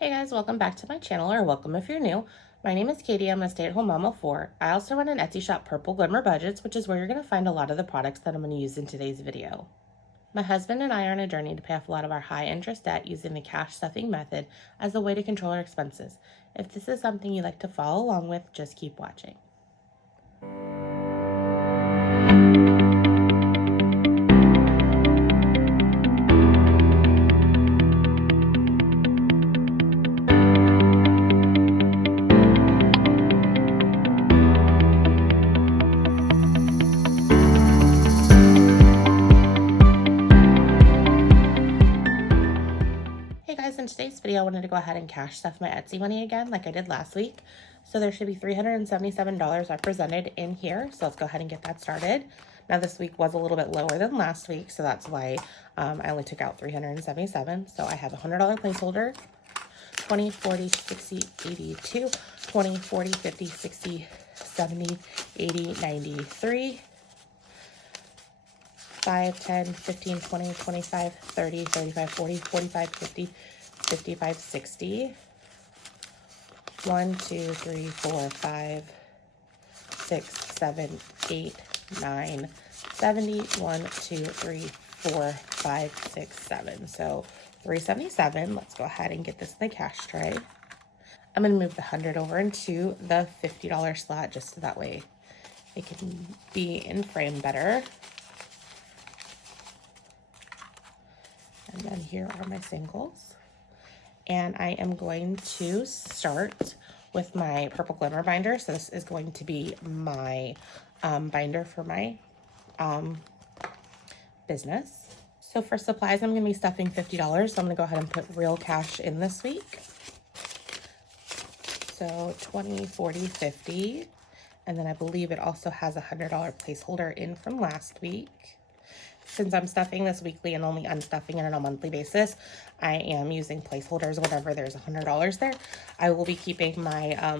Hey guys, welcome back to my channel, or welcome if you're new. My name is Katie. I'm a stay-at-home mom of 4. I also run an Etsy shop, Purple Glimmer Budgets, which is where you're going to find a lot of the products that I'm going to use in today's video. My husband and I are on a journey to pay off a lot of our high-interest debt using the cash stuffing method as a way to control our expenses. If this is something you'd like to follow along with, just keep watching. Hey guys, in today's video I wanted to go ahead and cash stuff my Etsy money again like I did last week. So there should be $377 represented in here. So let's go ahead and get that started. Now this week was a little bit lower than last week, so that's why I only took out $377. So I have a $100 placeholder, 20, 40, 60, 82, 20, 40, 50, 60, 70, 80, 93, 5, 10, 15, 20, 25, 30, 35, 40, 45, 50, 55, 60. 1, 2, 3, 4, 5, 6, 7, 8, 9, 70. 1, 2, 3, 4, 5, 6, 7. So $377. Let's go ahead and get this in the cash tray. I'm going to move the 100 over into the $50 slot just so that way it can be in frame better. And then here are my singles. And I am going to start with my Purple Glimmer binder. So this is going to be my binder for my business. So for supplies, I'm going to be stuffing $50. So I'm going to go ahead and put real cash in this week. So 20, 40, 50. And then I believe it also has a $100 placeholder in from last week. Since I'm stuffing this weekly and only unstuffing it on a monthly basis, I am using placeholders whenever there's $100 there. I will be keeping my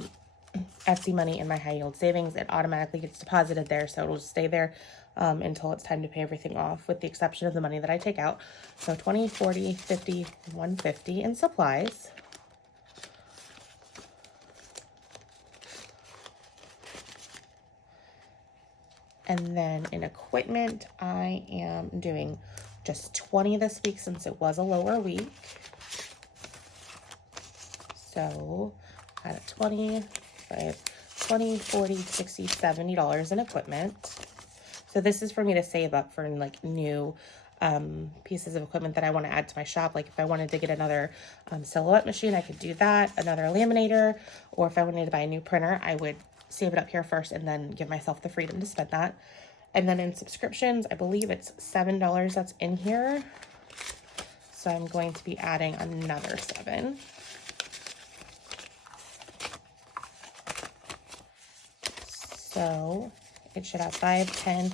Etsy money in my high yield savings. It automatically gets deposited there, so it'll just stay there until it's time to pay everything off, with the exception of the money that I take out. So 20, 40, 50, 150 in supplies. And then in equipment, I am doing just 20 this week since it was a lower week. So at 20, 40, 60, $70 in equipment. So this is for me to save up for like new pieces of equipment that I want to add to my shop. Like if I wanted to get another silhouette machine, I could do that, another laminator, or if I wanted to buy a new printer, I would save it up here first and then give myself the freedom to spend that. And then in subscriptions, I believe it's $7 that's in here. So I'm going to be adding another 7. So it should have 5, 10,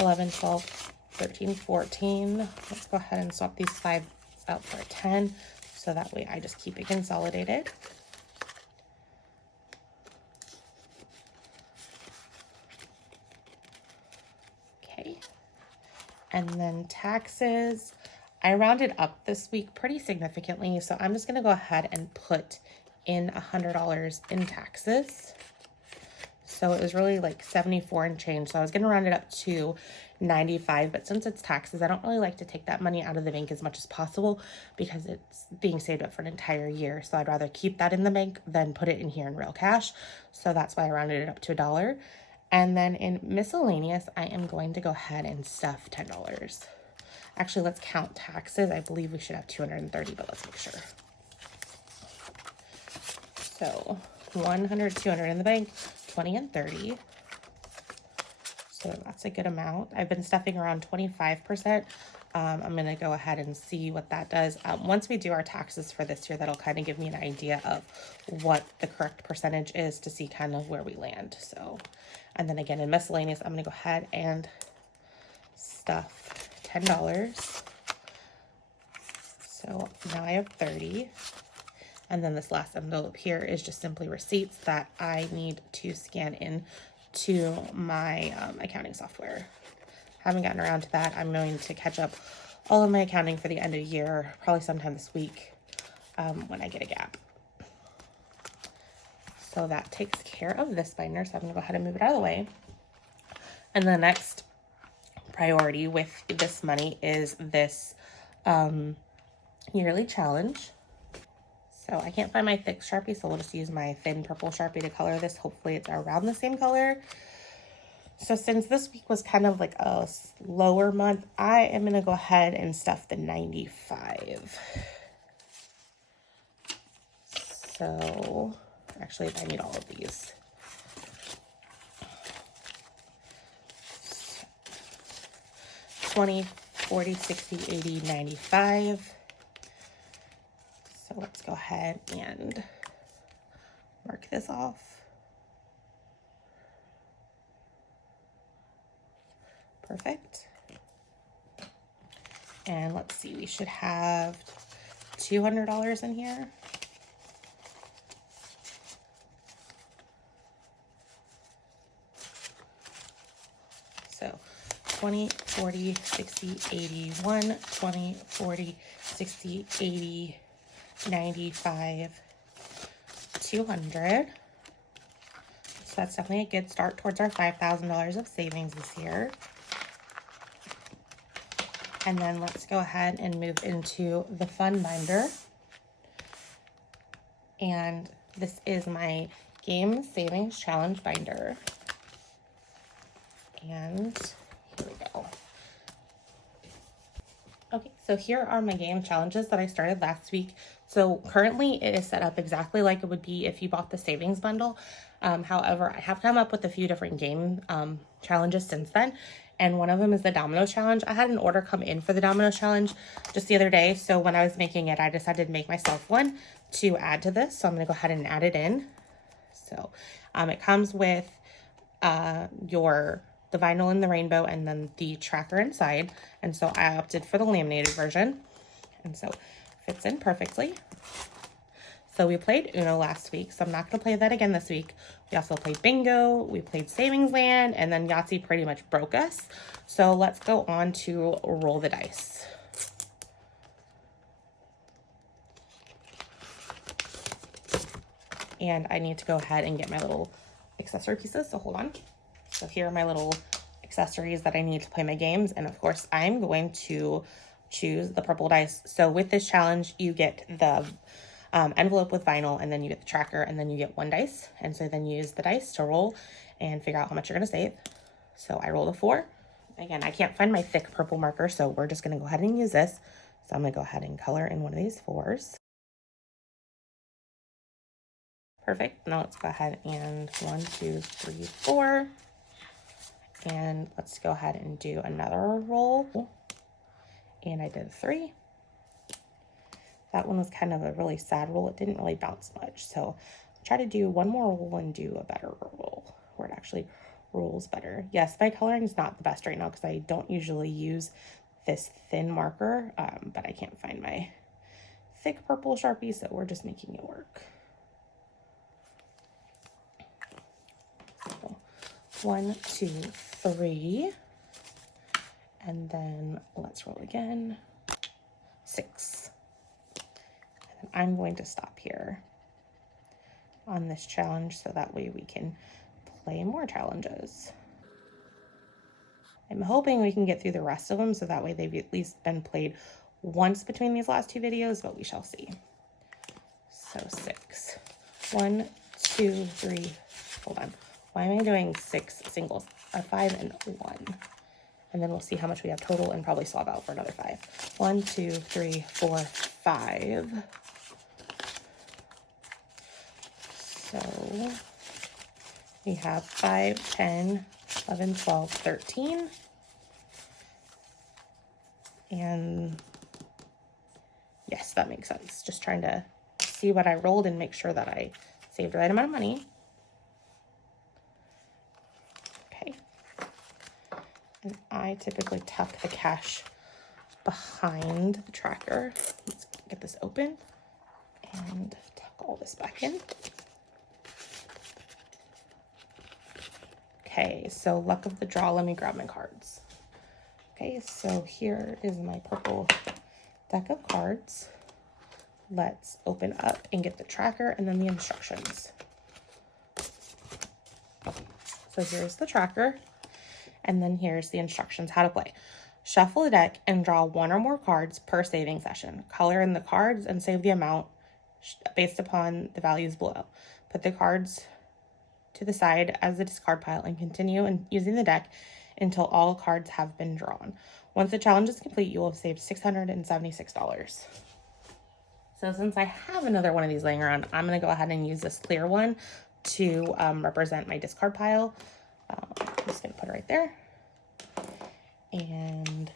11, 12, 13, 14. Let's go ahead and swap these 5 out for a 10. So that way I just keep it consolidated. Okay. And then taxes, I rounded up this week pretty significantly. So I'm just going to go ahead and put in $100 in taxes. So it was really like 74 and change. So I was going to round it up to 95, but since it's taxes, I don't really like to take that money out of the bank as much as possible because it's being saved up for an entire year. So I'd rather keep that in the bank than put it in here in real cash. So that's why I rounded it up to $1. And then in miscellaneous, I am going to go ahead and stuff $10. Actually, let's count taxes. I believe we should have 230, but let's make sure. So 100, 200 in the bank, 20 and 30. So that's a good amount. I've been stuffing around 25%. I'm going to go ahead and see what that does. Once we do our taxes for this year, that'll kind of give me an idea of what the correct percentage is to see kind of where we land. So, and then again, in miscellaneous, I'm going to go ahead and stuff $10. So now I have 30. And then this last envelope here is just simply receipts that I need to scan in to my accounting software. Haven't gotten around to that. I'm going to catch up all of my accounting for the end of the year, probably sometime this week. when I get a gap. So that takes care of this binder. So I'm gonna go ahead and move it out of the way. And the next priority with this money is this yearly challenge. So I can't find my thick Sharpie, so we'll just use my thin purple Sharpie to color this. Hopefully it's around the same color. So since this week was kind of like a slower month, I am going to go ahead and stuff the 95. So actually, I need all of these. So 20, 40, 60, 80, 95. So let's go ahead and mark this off. Perfect. And let's see, we should have $200 in here. So 20, 40, 60, 80, 1, 20, 40, 60, 80, 95, 200. So that's definitely a good start towards our $5,000 of savings this year. And then let's go ahead and move into the fun binder. And this is my game savings challenge binder. And here we go. Okay, so here are my game challenges that I started last week. So currently it is set up exactly like it would be if you bought the savings bundle. However, I have come up with a few different game challenges since then. And one of them is the domino challenge. I had an order come in for the domino challenge just the other day. So when I was making it, I decided to make myself one to add to this. So I'm gonna go ahead and add it in. So it comes with the vinyl in the rainbow and then the tracker inside. And so I opted for the laminated version. And so it fits in perfectly. So we played Uno last week, so I'm not going to play that again this week. We also played Bingo, we played Savings Land, and then Yahtzee pretty much broke us. So let's go on to roll the dice. And I need to go ahead and get my little accessory pieces, so hold on. So here are my little accessories that I need to play my games, and of course I'm going to choose the purple dice. So with this challenge, you get the envelope with vinyl, and then you get the tracker, and then you get one dice. And so then you use the dice to roll and figure out how much you're gonna save. So I rolled a 4. Again, I can't find my thick purple marker, so we're just gonna go ahead and use this. So I'm gonna go ahead and color in one of these 4s. Perfect. Now let's go ahead and 1, 2, 3, 4. And let's go ahead and do another roll. And I did 3. That one was kind of a really sad roll. It didn't really bounce much. So I'll try to do one more roll and do a better roll where it actually rolls better. Yes, my coloring is not the best right now because I don't usually use this thin marker, but I can't find my thick purple Sharpie, so we're just making it work. So 1, 2, 3. And then let's roll again. 6. I'm going to stop here on this challenge so that way we can play more challenges. I'm hoping we can get through the rest of them so that way they've at least been played once between these last 2 videos, but we shall see. So 6. 1, 2, 3, hold on. Why am I doing 6 singles? A 5 and 1. And then we'll see how much we have total and probably swap out for another 5. 1, 2, 3, 4, 5. So we have 5, 10, 11, 12, 13. And yes, that makes sense. Just trying to see what I rolled and make sure that I saved the right amount of money. Okay. And I typically tuck the cash behind the tracker. Let's get this open and tuck all this back in. Okay, so luck of the draw. Let me grab my cards. Okay, so here is my purple deck of cards. let's open up and get the tracker and then the instructions. So here's the tracker, and then here's the instructions how to play. Shuffle a deck and draw one or more cards per saving session. Color in the cards and save the amount based upon the values below. Put the cards to the side as a discard pile and continue using the deck until all cards have been drawn. Once the challenge is complete, you will have saved $676. So since I have another one of these laying around, I'm going to go ahead and use this clear one to represent my discard pile. I'm just going to put it right there. And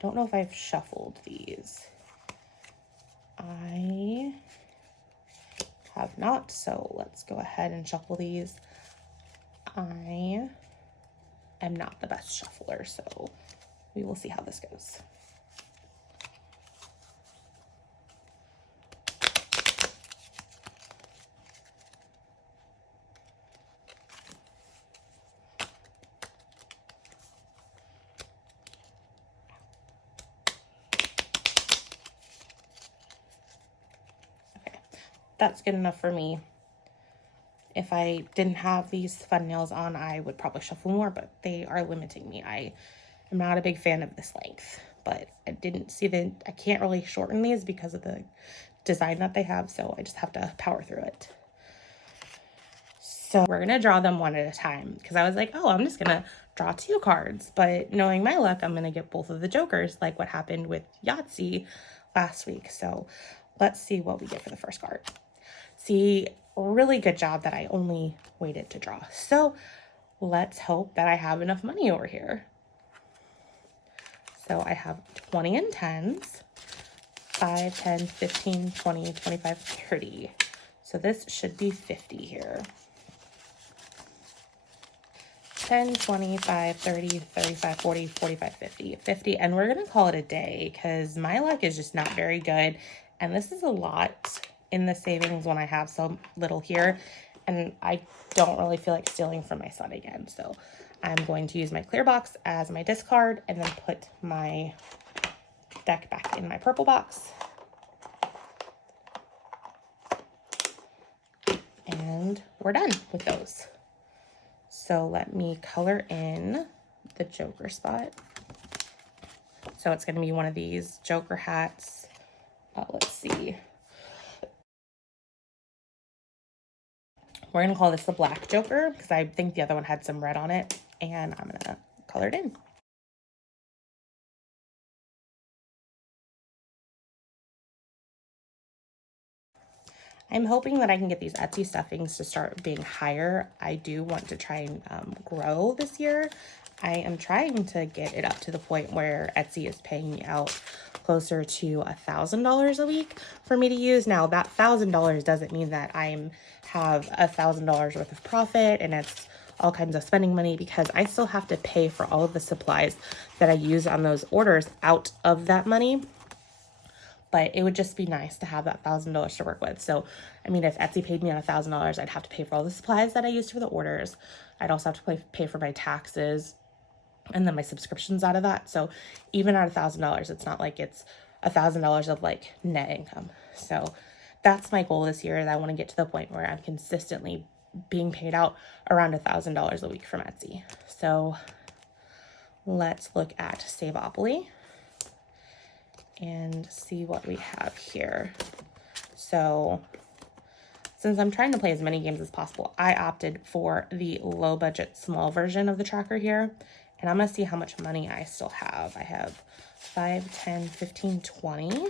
don't know if I've shuffled these. I have not, so let's go ahead and shuffle these. I am not the best shuffler, so we will see how this goes. That's good enough for me. If I didn't have these thumbnails on, I would probably shuffle more, but they are limiting me. I am not a big fan of this length, but I didn't see I can't really shorten these because of the design that they have, so I just have to power through it. So we're gonna draw them one at a time because I was like, oh, I'm just gonna draw 2 cards, but knowing my luck, I'm gonna get both of the jokers like what happened with Yahtzee last week. So let's see what we get for the first card. See, really good job that I only waited to draw. So let's hope that I have enough money over here. So I have 20 and 10s, 5, 10, 15, 20, 25, 30. So this should be 50 here. 10, 25, 30, 35, 40, 45, 50, 50. And we're going to call it a day because my luck is just not very good. And this is a lot in the savings when I have so little here. And I don't really feel like stealing from my son again. So I'm going to use my clear box as my discard and then put my deck back in my purple box. And we're done with those. So let me color in the joker spot. So it's going to be one of these joker hats. Let's see. We're going to call this the black joker because I think the other one had some red on it, and I'm going to color it in. I'm hoping that I can get these Etsy stuffings to start being higher. I do want to try and grow this year. I am trying to get it up to the point where Etsy is paying me out closer to $1,000 a week for me to use. Now, that $1,000 doesn't mean that I have $1,000 worth of profit and it's all kinds of spending money, because I still have to pay for all of the supplies that I use on those orders out of that money. But it would just be nice to have that $1,000 to work with. So, I mean, if Etsy paid me on $1,000, I'd have to pay for all the supplies that I used for the orders. I'd also have to pay for my taxes and then my subscriptions out of that. So even at $1,000, it's not like it's $1,000 of like net income. So that's my goal this year, is I want to get to the point where I'm consistently being paid out around $1,000 a week from Etsy. So let's look at Savopoly and see what we have here. So since I'm trying to play as many games as possible, I opted for the low budget small version of the tracker here. And I'm going to see how much money I still have. I have 5, 10, 15, 20.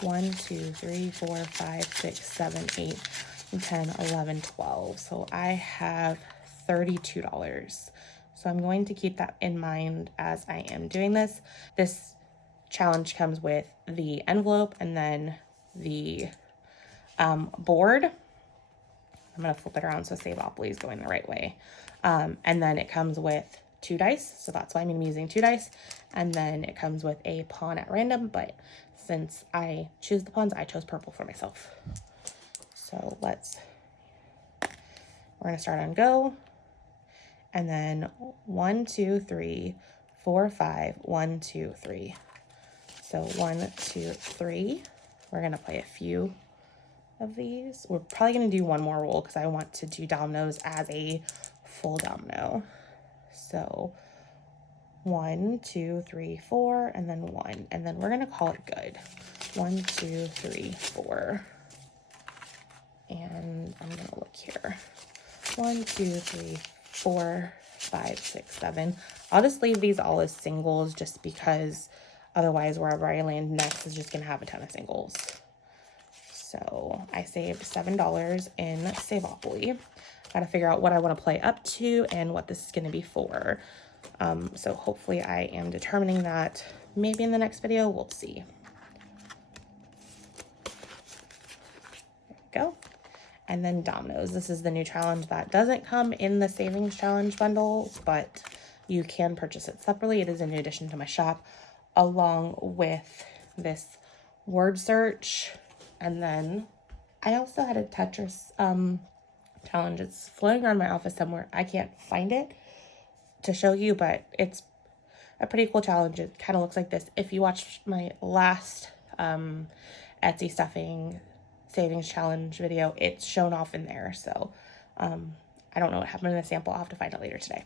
1, 2, 3, 4, 5, 6, 7, 8, 10, 11, 12. So I have $32. So I'm going to keep that in mind as I am doing this. This challenge comes with the envelope and then the board. I'm going to flip it around so Savopoly is going the right way. And then it comes with 2 dice. So that's why I'm using 2 dice. And then it comes with a pawn at random. But since I choose the pawns, I chose purple for myself. So we're going to start on go. And then 1, 2, 3, 4, 5, 1, 2, 3. So 1, 2, 3. We're gonna play a few of these. We're probably gonna do one more roll because I want to do dominoes as a full domino. So 1, 2, 3, 4, and then 1, and then we're gonna call it good. 1, 2, 3, 4, and I'm gonna look here. 1, 2, 3, 4, 5, 6, 7. I'll just leave these all as singles just because otherwise wherever I land next is just gonna have a ton of singles. So I saved $7 in Savopoly. Gotta figure out what I want to play up to and what this is going to be for. So hopefully I am determining that maybe in the next video. We'll see. There we go. And then dominoes. This is the new challenge that doesn't come in the savings challenge bundle, but you can purchase it separately. It is a new addition to my shop, along with this word search. And then I also had a Tetris challenge. It's floating around my office somewhere. I can't find it to show you, but it's a pretty cool challenge. It kind of looks like this. If you watched my last Etsy stuffing savings challenge video, it's shown off in there. So I don't know what happened in the sample. I'll have to find it later today.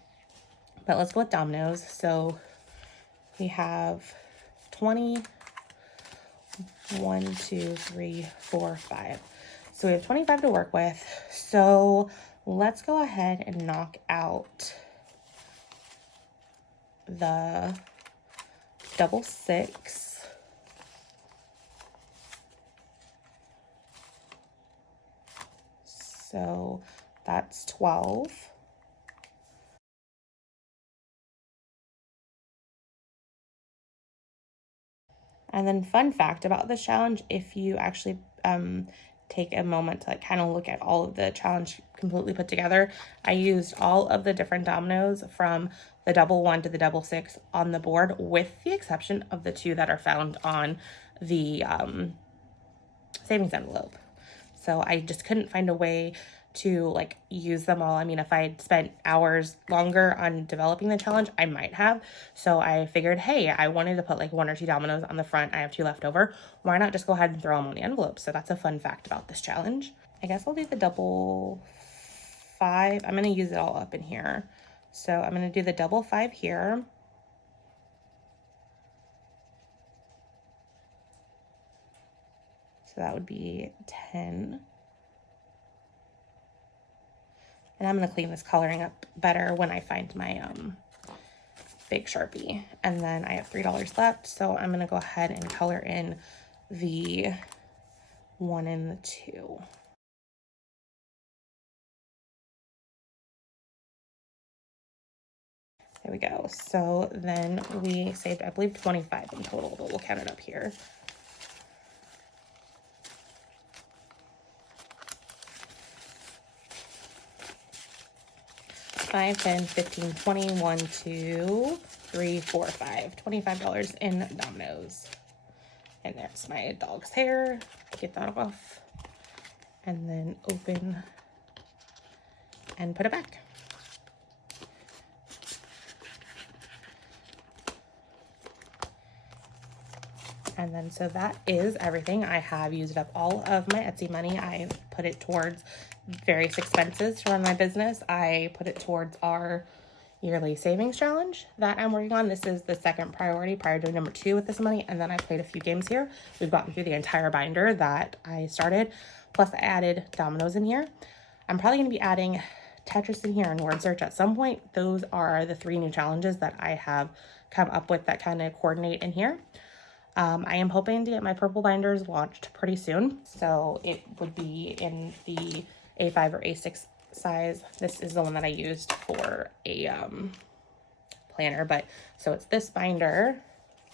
But let's go with dominoes. So we have 20, 1, 2, 3, 4, 5. So we have 25 to work with. So let's go ahead and knock out the double 6. So that's 12. And then fun fact about this challenge, if you actually take a moment to like kind of look at all of the challenge completely put together, I used all of the different dominoes from the double 1 to the double 6 on the board, with the exception of the 2 that are found on the savings envelope. So I just couldn't find a way to like use them all. I mean, if I had spent hours longer on developing the challenge, I might have. So I figured, hey, I wanted to put like 1 or 2 dominoes on the front. I have 2 left over. Why not just go ahead and throw them on the envelope? So that's a fun fact about this challenge. I guess I'll do the double 5. I'm going to use it all up in here. So I'm going to do the double 5 here. So that would be 10. And I'm going to clean this coloring up better when I find my big Sharpie. And then I have $3 left, so I'm going to go ahead and color in the 1 and the 2. There we go. So then we saved, I believe, 25 in total, but we'll count it up here. 5, 10, 15, 20, 1, 2, 3, 4, 5. $25 in dominoes. And there's my dog's hair. Get that off. And then open and put it back. And then so that is everything. I have used up all of my Etsy money. I put it towards various expenses to run my business. I put it towards our yearly savings challenge that I'm working on. This is the second priority prior to number 2 with this money. And then I played a few games here. We've gotten through the entire binder that I started. Plus I added dominoes in here. I'm probably going to be adding Tetris in here and word search at some point. Those are the 3 new challenges that I have come up with that kind of coordinate in here. I am hoping to get my purple binders launched pretty soon. So it would be in the A5 or A6 size. This is the one that I used for a planner, but so it's this binder.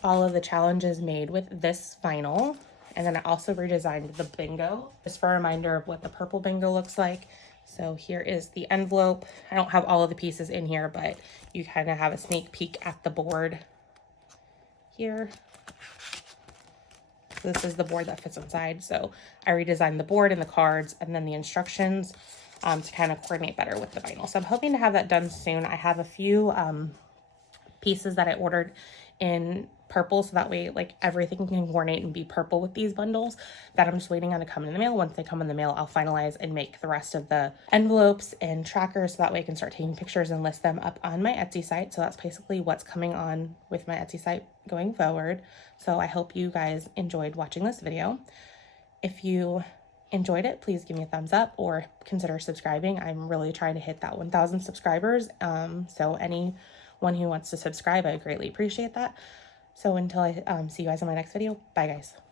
All of the challenges made with this vinyl. And then I also redesigned the bingo just for a reminder of what the purple bingo looks like. So here is the envelope. I don't have all of the pieces in here, but you kind of have a sneak peek at the board here. This is the board that fits inside. So I redesigned the board and the cards and then the instructions to kind of coordinate better with the vinyl. So I'm hoping to have that done soon. I have a few pieces that I ordered in purple, so that way like everything can coordinate and be purple with these bundles that I'm just waiting on to come in the mail. Once they come in the mail, I'll finalize and make the rest of the envelopes and trackers, so that way I can start taking pictures and list them up on my Etsy site. So that's basically what's coming on with my Etsy site going forward. So I hope you guys enjoyed watching this video. If you enjoyed it, please give me a thumbs up or consider subscribing. I'm really trying to hit that 1,000 subscribers. So anyone who wants to subscribe, I greatly appreciate that. So until I see you guys in my next video, bye guys.